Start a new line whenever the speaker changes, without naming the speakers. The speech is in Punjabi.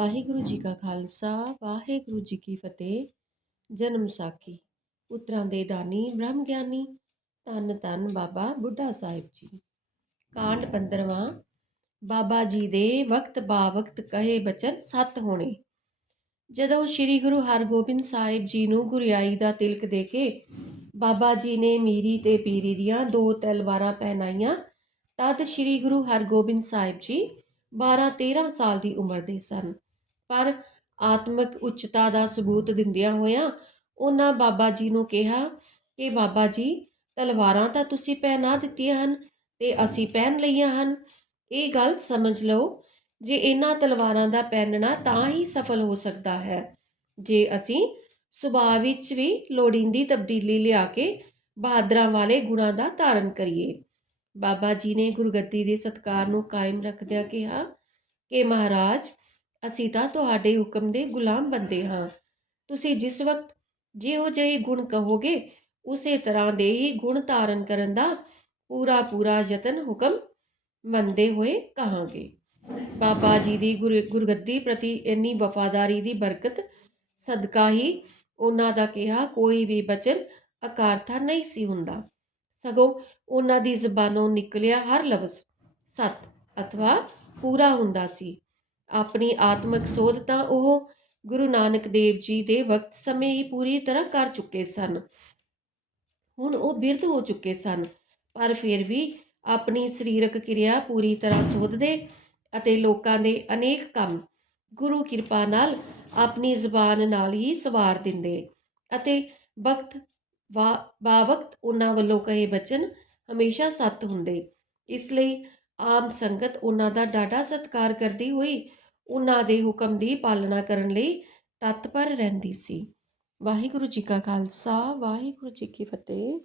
ਵਾਹਿਗੁਰੂ ਜੀ ਕਾ ਖਾਲਸਾ, ਵਾਹਿਗੁਰੂ ਜੀ ਕੀ ਫਤਿਹ। ਜਨਮ ਸਾਖੀ, ਪੁੱਤਰਾਂ ਦੇ ਦਾਨੀ, ਬ੍ਰਹਮ ਗਿਆਨੀ, ਧੰਨ ਧੰਨ ਬਾਬਾ ਬੁੱਢਾ ਸਾਹਿਬ ਜੀ। ਕਾਂਡ 15ਵਾਂ ਬਾਬਾ ਜੀ ਦੇ ਵਕਤ ਬਾ ਵਕਤ ਕਹੇ ਬਚਨ ਸਤ ਹੋਣੇ। ਜਦੋਂ ਸ੍ਰੀ ਗੁਰੂ ਹਰਗੋਬਿੰਦ ਸਾਹਿਬ ਜੀ ਨੂੰ ਗੁਰਿਆਈ ਦਾ ਤਿਲਕ ਦੇ ਕੇ ਬਾਬਾ ਜੀ ਨੇ ਮੀਰੀ ਤੇ ਪੀਰੀ ਦੀਆਂ ਦੋ ਤਲਵਾਰਾਂ ਪਹਿਨਾਈਆਂ, ਤਦ ਸ੍ਰੀ ਗੁਰੂ ਹਰਗੋਬਿੰਦ ਸਾਹਿਬ ਜੀ 12-13 ਸਾਲ ਦੀ ਉਮਰ ਦੇ ਸਨ। ਪਰ ਆਤਮਿਕ ਉੱਚਤਾ ਦਾ ਸਬੂਤ ਦਿੰਦਿਆਂ ਹੋਇਆਂ ਉਹਨਾਂ ਬਾਬਾ ਜੀ ਨੂੰ ਕਿਹਾ ਕਿ ਬਾਬਾ ਜੀ, ਤਲਵਾਰਾਂ ਤਾਂ ਤੁਸੀਂ ਪਹਿਨਾ ਦਿੱਤੀਆਂ ਹਨ ਤੇ ਅਸੀਂ ਪਹਿਨ ਲਈਆਂ ਹਨ। ਇਹ ਗੱਲ ਸਮਝ ਲਓ, ਜੇ ਇਹਨਾਂ ਤਲਵਾਰਾਂ ਦਾ ਪਹਿਨਣਾ ਤਾਂ ਹੀ ਸਫਲ ਹੋ ਸਕਦਾ ਹੈ। ਜੇ ਅਸੀਂ ਸੁਭਾਅ ਵਿੱਚ ਵੀ ਲੋੜੀਂਦੀ ਤਬਦੀਲੀ ਲਿਆ ਕੇ ਬਹਾਦਰਾਂ ਵਾਲੇ ਗੁਣਾਂ ਦਾ ਧਾਰਨ ਕਰੀਏ। ਬਾਬਾ ਜੀ ਨੇ ਗੁਰਗੱਦੀ ਦੇ ਸਤਕਾਰ ਨੂੰ ਕਾਇਮ ਰੱਖਦਿਆਂ ਕਿਹਾ ਕਿ ਮਹਾਰਾਜ ਅਸੀਂ ਤਾਂ ਤੁਹਾਡੇ ਹੁਕਮ ਦੇ ਗੁਲਾਮ ਬੰਦੇ ਹਾਂ। ਤੁਸੀਂ ਜਿਸ ਵਕਤ ਜਿਹੋ ਜਿਹੇ ਗੁਣ ਕਹੋਗੇ, ਉਸੇ ਤਰ੍ਹਾਂ ਦੇ ਹੀ ਗੁਣ ਧਾਰਨ ਕਰਨ ਦਾ ਪੂਰਾ ਪੂਰਾ ਯਤਨ ਹੁਕਮ ਮੰਨਦੇ ਹੋਏ ਕਹਾਂਗੇ। ਬਾਬਾ ਜੀ ਦੀ ਗੁਰ- ਗੁਰਗੱਦੀ ਪ੍ਰਤੀ ਇੰਨੀ ਵਫਾਦਾਰੀ ਦੀ ਬਰਕਤ, ਸਦਕਾ ਹੀ ਉਹਨਾਂ ਦਾ ਕਿਹਾ ਕੋਈ ਵੀ ਬਚਨ ਅਕਾਰਥਾ ਨਹੀਂ ਸੀ ਹੁੰਦਾ। ਸਗੋਂ ਉਹਨਾਂ ਦੀ ਜ਼ਬਾਨੋਂ ਨਿਕਲਿਆ ਹਰ ਲਫ਼ਜ਼। ਸਤ ਅਥਵਾ ਪੂਰਾ ਹੁੰਦਾ ਸੀ। ਆਪਣੀ ਆਤਮਿਕ ਸੋਧ ਤਾਂ ਉਹ ਗੁਰੂ ਨਾਨਕ ਦੇਵ ਜੀ ਦੇ ਵਕਤ ਸਮੇਂ ਹੀ ਪੂਰੀ ਤਰ੍ਹਾਂ ਕਰ ਚੁੱਕੇ ਸਨ। ਹੁਣ ਉਹ ਬਿਰਧ ਹੋ ਚੁੱਕੇ ਸਨ, ਪਰ ਫਿਰ ਵੀ ਆਪਣੀ ਸਰੀਰਕ ਕਿਰਿਆ ਪੂਰੀ ਤਰ੍ਹਾਂ ਸੋਧਦੇ ਅਤੇ ਲੋਕਾਂ ਦੇ ਅਨੇਕ ਕੰਮ ਗੁਰੂ ਕਿਰਪਾ ਨਾਲ ਆਪਣੀ ਜ਼ਬਾਨ ਨਾਲ ਹੀ ਸਵਾਰ ਦਿੰਦੇ ਅਤੇ ਵਕਤ ਵਾ, ਬਾਵਕਤ ਉਹਨਾਂ ਵੱਲੋਂ ਕਹੇ ਬਚਨ ਹਮੇਸ਼ਾ ਸੱਤ ਹੁੰਦੇ। ਇਸ ਲਈ ਆਮ ਸੰਗਤ ਉਹਨਾਂ ਦਾ ਡਾਢਾ ਸਤਿਕਾਰ ਕਰਦੀ ਹੋਈ ਉਹਨਾਂ ਦੇ ਹੁਕਮ ਦੀ ਪਾਲਣਾ ਕਰਨ ਲਈ ਤਤਪਰ ਰਹਿੰਦੀ ਸੀ। ਵਾਹਿਗੁਰੂ ਜੀ ਕਾ ਖਾਲਸਾ, ਵਾਹਿਗੁਰੂ ਜੀ ਕੀ ਫਤਿਹ।